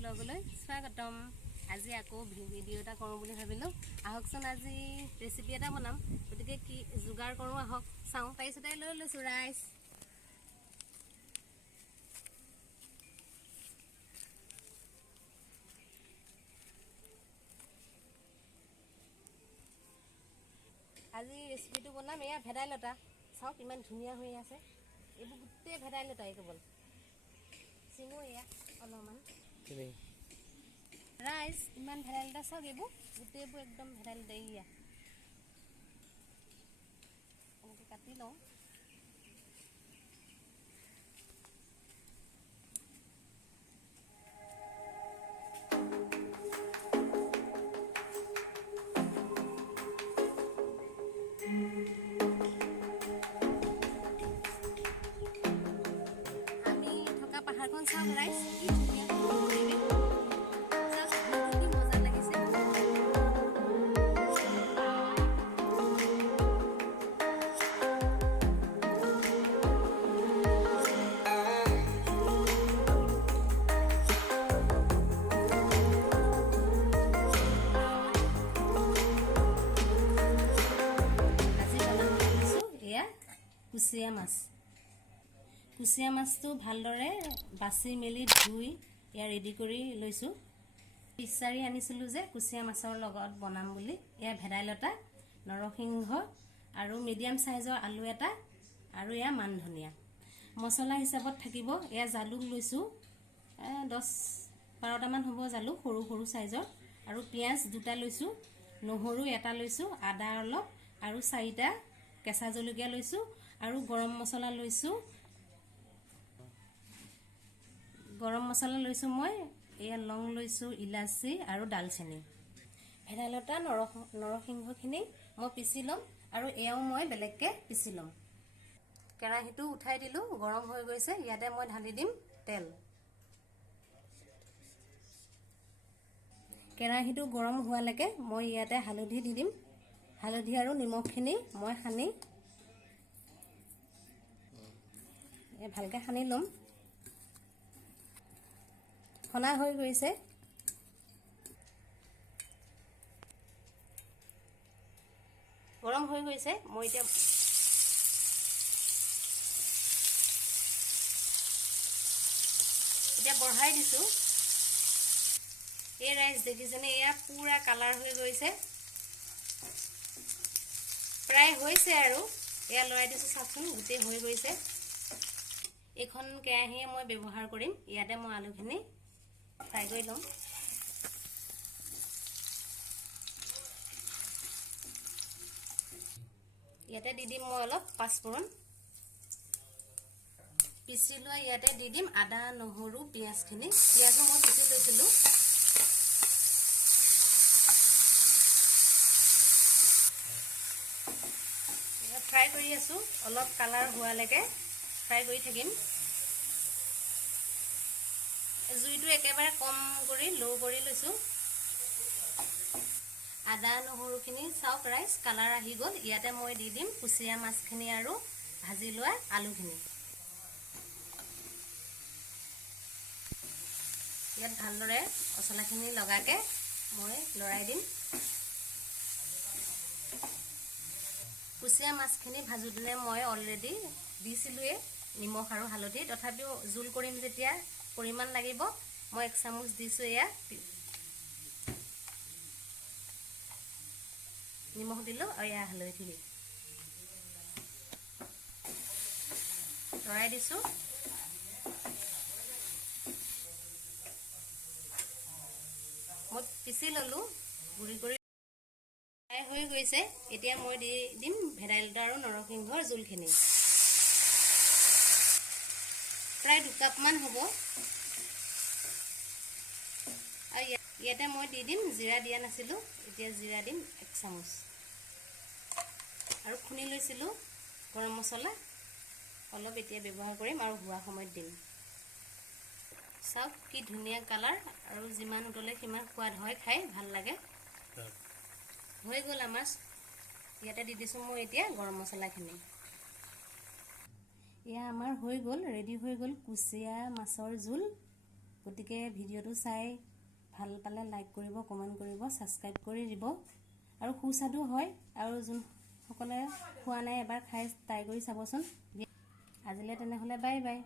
ব্লগলৈ স্বাগতম। আজি আকৌ ভিডিঅ' এটা কৰোঁ বুলি ভাবিলোঁ। আহকচোন আজি ৰেচিপি এটা বনাম, গতিকে কি যোগাৰ কৰোঁ আহক চাওঁ। তাৰপিছতে লৈ লৈছোঁ ৰাইচ। আজি ৰেচিপিটো বনাম এয়া ভেদাইলতা। চাওক ইমান ধুনীয়া হৈ আছে, এইবোৰ গোটেই ভেদাইলতাই কেৱল। চিঙো এয়া অলপমান ৰাইচ, ইমান ভেদাইলতা চাওক, এইবোৰ গোটেইবোৰ একদম ভেদাইলতা। এয়া এনেকৈ কাটি লওঁ। আমি থকা পাহাৰখন চাওক ৰাইচ, কি ধুনীয়া পৰিৱেশ। চাওক ভিউটো কি মজা লাগিছে। কুচিয়া মাছ। কুচিয়া মাছটো ভালদৰে বাছি মেলি ধুই এয়া ৰেডি কৰি লৈছোঁ। বিচাৰি আনিছিলোঁ যে কুচিয়া মাছৰ লগত বনাম বুলি। এয়া ভেদাইলতা, নৰসিংহ আৰু মিডিয়াম চাইজৰ আলু এটা আৰু এয়া মান ধনিয়া। মছলা হিচাপত থাকিব এয়া জালুক লৈছোঁ, 10-12টামান হ'ব জালুক, সৰু সৰু চাইজৰ। আৰু পিঁয়াজ 2টা লৈছোঁ, নহৰু 1টা লৈছোঁ, আদা অলপ আৰু 4টা কেঁচা জলকীয়া লৈছোঁ আৰু গৰম মছলা লৈছোঁ। মই এয়া লং লৈছোঁ, ইলাচি আৰু ডালচেনি। ভেদাইলতা নৰসিংহখিনি মই পিচি ল'ম আৰু এয়াও মই বেলেগকৈ পিচি ল'ম। কেৰাহীটো উঠাই দিলোঁ, গৰম হৈ গৈছে। ইয়াতে মই ঢালি দিম তেল। কেৰাহীটো গৰম হোৱালৈকে মই ইয়াতে হালধি দি দিম। হালধি আৰু নিমখখিনি মই সানি ভালকৈ সানি ল'ম। সনা হৈ গৈছে। গৰম হৈ গৈছে। মই এতিয়া বঢ়াই দিছোঁ। এই ৰাইচ দেখিছেনে, এয়া পুৰা কালাৰ হৈ গৈছে, প্ৰায় হৈছে আৰু। এয়া লৰাই দিছোঁ, চাওকচোন গোটেই হৈ গৈছে। এইখন কেৰাহীয়ে মই ব্যৱহাৰ কৰিম। ইয়াতে মই আলুখিনি ফ্ৰাই কৰি ল'ম। ইয়াতে দি দিম মই অলপ পাঁচফোৰণ। পিচি লোৱা ইয়াতে দি দিম আদা, নহৰু, পিঁয়াজখিনি। পিঁয়াজো মই পিচি লৈছিলোঁ। ফ্ৰাই কৰি আছোঁ, অলপ কালাৰ হোৱালৈকে ফ্ৰাই কৰি থাকিম। জুইটো একেবাৰে কম কৰি ল' কৰি লৈছোঁ। আদা নহৰুখিনি চাওক ৰাইচ, কালাৰ আহি গ'ল। ইয়াতে মই দি দিম কুচিয়া মাছখিনি আৰু ভাজি লোৱা আলুখিনি। ইয়াত ভালদৰে মছলাখিনি লগাকৈ মই লৰাই দিম। কুচিয়া মাছখিনি ভাজোঁতে মই অলৰেডি দিছিলোঁৱেই নিমখ আৰু হালধি। তথাপিও জোল কৰিম যেতিয়া পৰিমাণ লাগিব, মই 1 চামুচ দিছোঁ। এয়া নিমখ দিলোঁ আৰু এয়া হালধি দি লৰাই দিছোঁ। মই পিচি ল'লোঁ, গুড়ি কৰি ফ্ৰাই হৈ গৈছে। এতিয়া মই দি দিম ভেদাইলতা আৰু নৰসিংহৰ জোলখিনি। প্ৰায় 2 কাপমান হ'ব। আৰু ইয়াতে মই দি দিম জিৰা, দিয়া নাছিলোঁ, এতিয়া জিৰা দিম 1 চামুচ। আৰু খুন্দি লৈছিলোঁ গৰম মছলা অলপ, এতিয়া ব্যৱহাৰ কৰিম আৰু হোৱা সময়ত দিম। চাওক কি ধুনীয়া কালাৰ, আৰু যিমান উতলে সিমান সোৱাদ হয়, খাই ভাল লাগে। হৈ গ'ল আমাৰ। ইয়াতে দি দিছোঁ মই এতিয়া গৰম মছলাখিনি। এয়া আমাৰ হৈ গ'ল, ৰেডি হৈ গ'ল কুচিয়া মাছৰ জোল। গতিকে ভিডিঅ'টো চাই ভাল পালে লাইক কৰিব, কমেণ্ট কৰিব, ছাবস্ক্ৰাইব কৰি দিব। আৰু সুস্বাদু হয়, আৰু যোনসকলে খোৱা নাই এবাৰ খাই ট্ৰাই কৰি চাবচোন। আজিলৈ তেনেহ'লে বাই বাই।